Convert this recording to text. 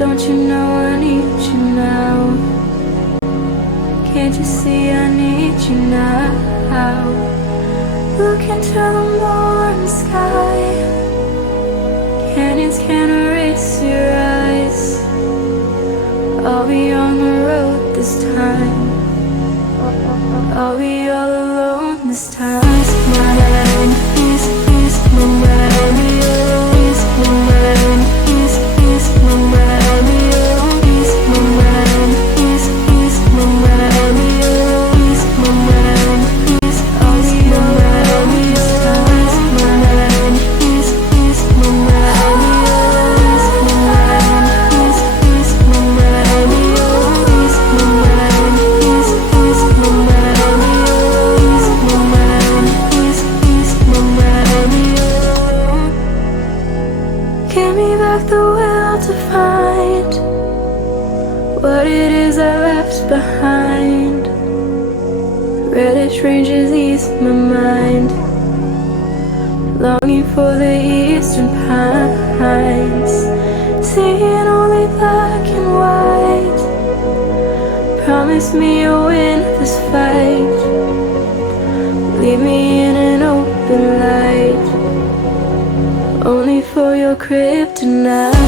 Don't you know I need you now? Can't you see I need you now? Look into the morning sky. Canyons can't erase your eyes. I'll be on the road this time. I'll be all alone this time. Ease my mind, ease my mind, ease my mind, ease my mind, ease my mind, ease my mind, ease my mind, ease all my mind, ease my mind, ease my mind, ease my mind, ease my mind, ease my mind, ease my mind, ease my mind, ease my mind. Give me back the will to find what it is I left behind. Reddish ranges ease my mind, longing for the eastern pines, seeing only black and white. Promise me you'll win this fight. Leave me in an open light, only for your kryptonite.